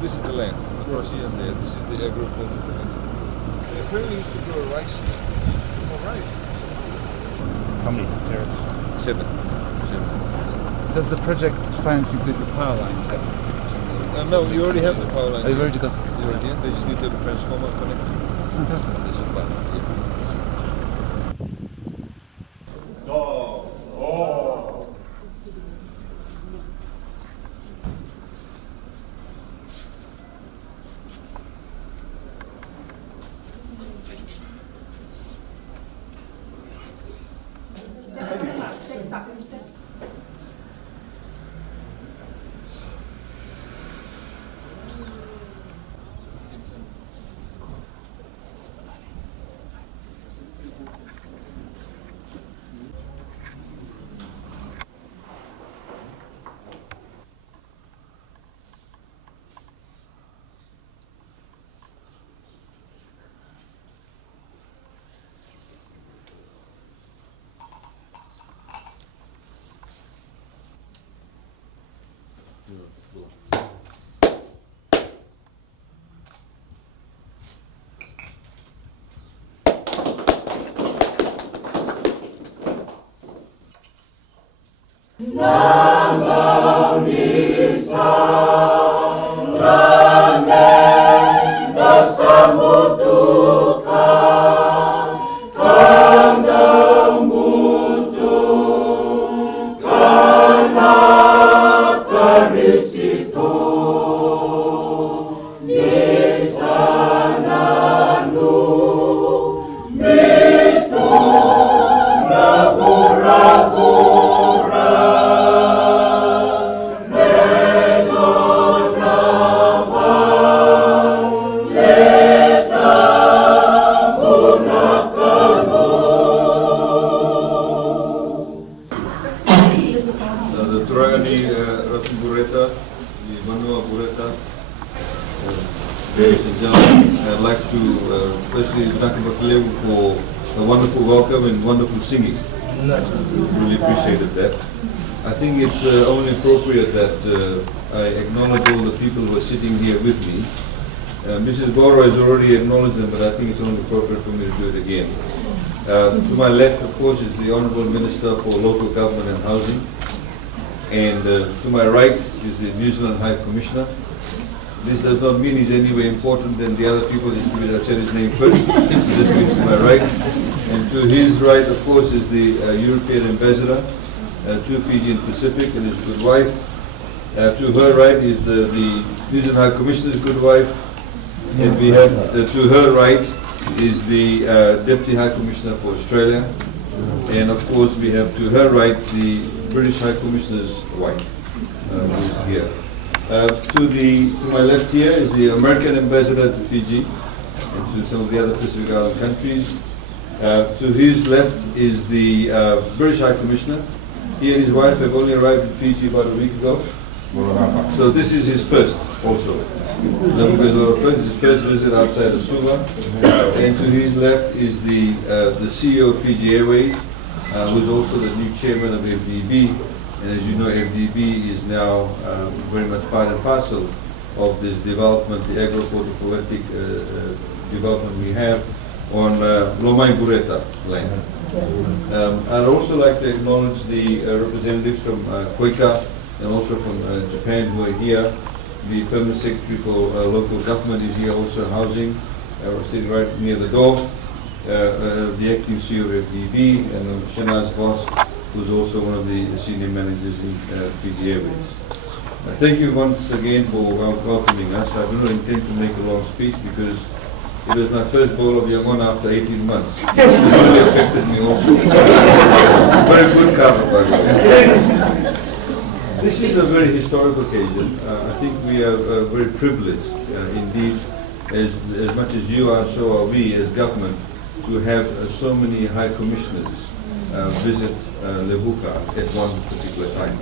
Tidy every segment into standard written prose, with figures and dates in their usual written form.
this is the land. Across here and there. This is the agro-photovoltaic. They apparently used to grow rice here. More rice. How many hectares? Seven. Does the project finance include the power lines? No, you already have the power lines. Oh, you've already got it? You already have. They just need to have a transformer connected. Fantastic. This is fun. Ladies and gentlemen, I'd like to firstly thank you for a wonderful welcome and wonderful singing. Really appreciated that. I think it's only appropriate that I acknowledge all the people who are sitting here with me. Mrs. Goro has already acknowledged them, but I think it's only appropriate for me to do it again. To my left, of course, is the Honourable Minister for Local Government and Housing. And to my right is the New Zealand High Commissioner. This does not mean he's any way important than the other people, just because I've said his name first. This means to my right. And to his right, of course, is the European Ambassador to Fiji and Pacific and his good wife. To her right is the New Zealand High Commissioner's good wife. And we have, to her right is the Deputy High Commissioner for Australia. And of course, we have to her right the British High Commissioner's wife, who is here. To my left here is the American Ambassador to Fiji and to some of the other Pacific Island countries. To his left is the British High Commissioner. He and his wife have only arrived in Fiji about a week ago. So this is his first also. This is his first visit outside of Suva. And to his left is the CEO of Fiji Airways, who is also the new chairman of FDB. And as you know, FDB is now very much part and parcel of this development, the agro-photovoltaic development we have on Lomai Bureta land. I'd also like to acknowledge the representatives from Koika and also from Japan who are here. The Permanent Secretary for Local Government is here, also housing, sitting right near the door. The acting CEO of FDB and Shanaz Boss, who's also one of the senior managers in Fiji Airways. Thank you once again for welcoming us. I do not intend to make a long speech because it was my first bowl of Yangon after 18 months. It really affected me also. Very good cover, by the way. This is a very historic occasion. I think we are very privileged indeed, as much as you are, so are we as government, to have so many high commissioners visit Levuka at one particular time.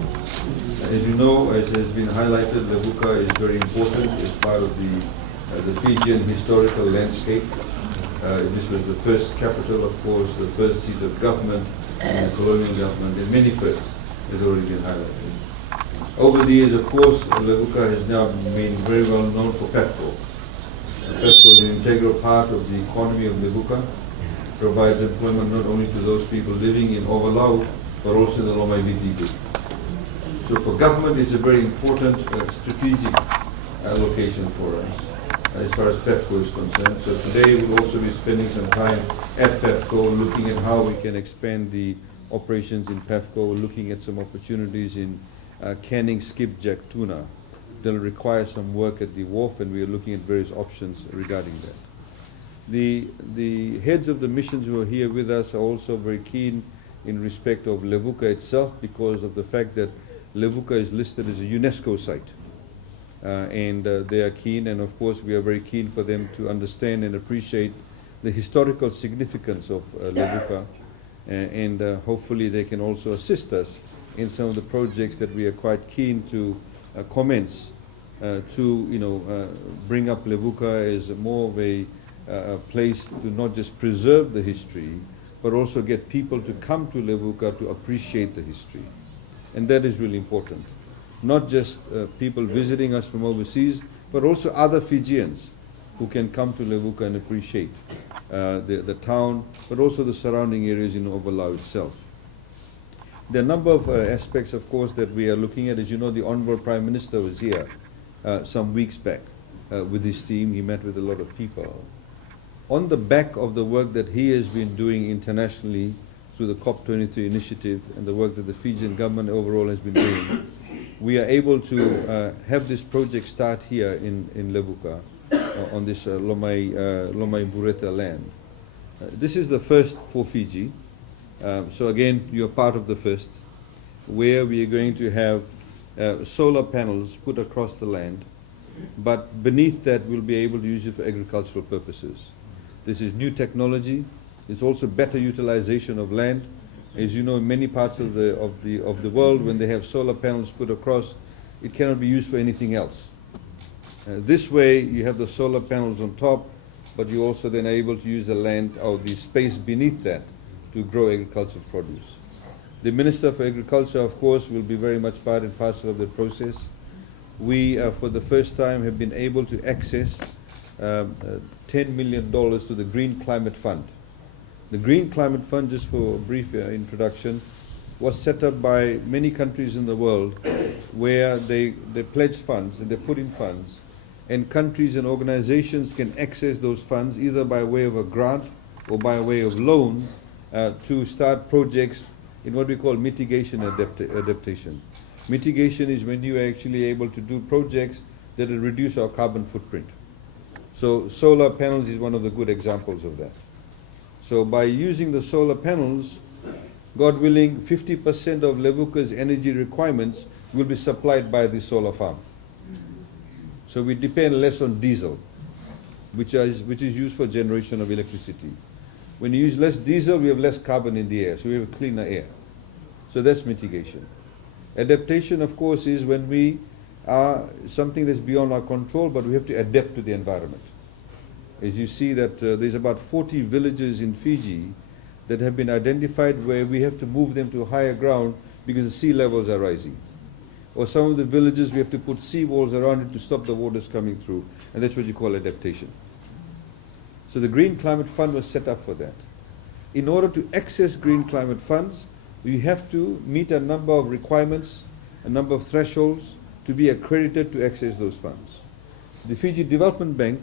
As you know, as has been highlighted, Levuka is very important as part of the Fijian historical landscape. This was the first capital, of course, the first seat of government, and the colonial government, and many firsts has already been highlighted. Over the years, of course, Levuka has now been very well known for PEFCO. PEFCO is an integral part of the economy of Levuka, provides employment not only to those people living in Ovalau, but also the Lomai Viti group. So for government, it's a very important strategic location for us as far as PEFCO is concerned. So today we'll also be spending some time at PEFCO looking at how we can expand the operations in PEFCO, looking at some opportunities in canning skipjack tuna. They'll require some work at the wharf, and we are looking at various options regarding that. The heads of the missions who are here with us are also very keen in respect of Levuka itself, because of the fact that Levuka is listed as a UNESCO site. And they are keen, and of course we are very keen for them to understand and appreciate the historical significance of Levuka, and hopefully they can also assist us in some of the projects that we are quite keen to commence to bring up Levuka as more of a place to not just preserve the history, but also get people to come to Levuka to appreciate the history. And that is really important. Not just people visiting us from overseas, but also other Fijians who can come to Levuka and appreciate the town, but also the surrounding areas in Ovalau itself. There are a number of aspects, of course, that we are looking at. As you know, the Honorable Prime Minister was here some weeks back with his team. He met with a lot of people. On the back of the work that he has been doing internationally through the COP23 initiative and the work that the Fijian government overall has been doing, we are able to have this project start here in Levuka on this Lomai Bureta land. This is the first for Fiji. So again, you're part of the first, where we are going to have solar panels put across the land, but beneath that we'll be able to use it for agricultural purposes. This is new technology. It's also better utilization of land. As you know, in many parts of the world, when they have solar panels put across, it cannot be used for anything else. This way, you have the solar panels on top, but you also then are able to use the land or the space beneath that to grow agricultural produce. The Minister for Agriculture, of course, will be very much part and parcel of the process. We, for the first time, have been able to access $10 million to the Green Climate Fund. The Green Climate Fund, just for a brief introduction, was set up by many countries in the world where they pledge funds and they put in funds, and countries and organizations can access those funds either by way of a grant or by way of loan to start projects in what we call mitigation adaptation. Mitigation is when you are actually able to do projects that will reduce our carbon footprint. So solar panels is one of the good examples of that. So by using the solar panels, God willing, 50% of Levuka's energy requirements will be supplied by the solar farm. So we depend less on diesel, which is used for generation of electricity. When you use less diesel, we have less carbon in the air, so we have cleaner air. So that's mitigation. Adaptation, of course, is when we are something that's beyond our control, but we have to adapt to the environment. As you see that there's about 40 villages in Fiji that have been identified where we have to move them to higher ground because the sea levels are rising. Or some of the villages we have to put sea walls around it to stop the waters coming through, and that's what you call adaptation. So the Green Climate Fund was set up for that. In order to access Green Climate Funds, we have to meet a number of requirements, a number of thresholds to be accredited to access those funds. The Fiji Development Bank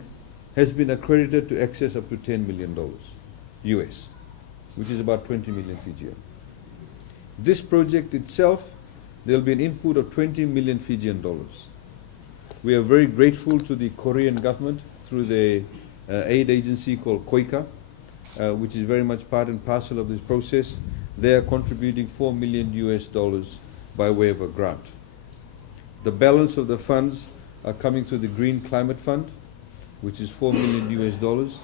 has been accredited to access up to $10 million US, which is about 20 million Fijian. This project itself, there will be an input of 20 million Fijian dollars. We are very grateful to the Korean government through the aid agency called KOICA, which is very much part and parcel of this process. They are contributing $4 million US by way of a grant. The balance of the funds are coming through the Green Climate Fund, which is $4 million US,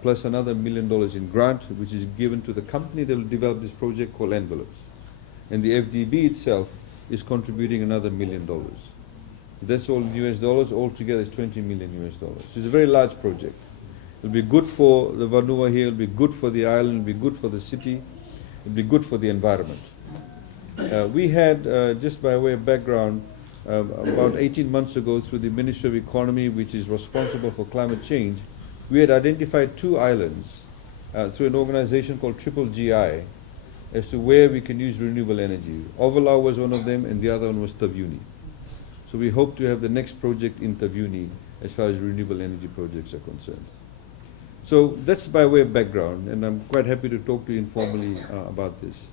plus another $1 million in grant, which is given to the company that will develop this project called Envelopes. And the FDB itself is contributing another $1 million. That's all US dollars, altogether is $20 million US. So it's a very large project. It'll be good for the Vanua here, it'll be good for the island, it'll be good for the city, it'll be good for the environment. We had, just by way of background, about 18 months ago through the Ministry of Economy, which is responsible for climate change, we had identified 2 islands through an organization called Triple GI as to where we can use renewable energy. Ovalau was one of them, and the other one was Taveuni. So we hope to have the next project in Taveuni as far as renewable energy projects are concerned. So that's by way of background, and I'm quite happy to talk to you informally about this.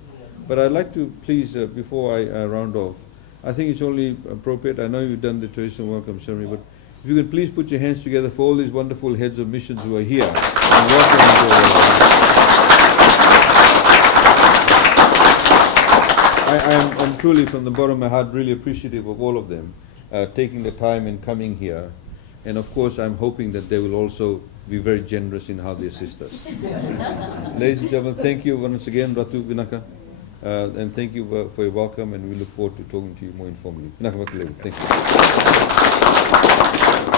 But I'd like to please, before I round off, I think it's only appropriate, I know you've done the traditional welcome ceremony, but if you could please put your hands together for all these wonderful heads of missions who are here. And welcome them to I'm truly, from the bottom of my heart, really appreciative of all of them taking the time and coming here. And of course, I'm hoping that they will also be very generous in how they assist us. Ladies and gentlemen, thank you once again, Ratu Vinaka, and thank you for your welcome, and we look forward to talking to you more informally. Vinaka Makaleu, thank you.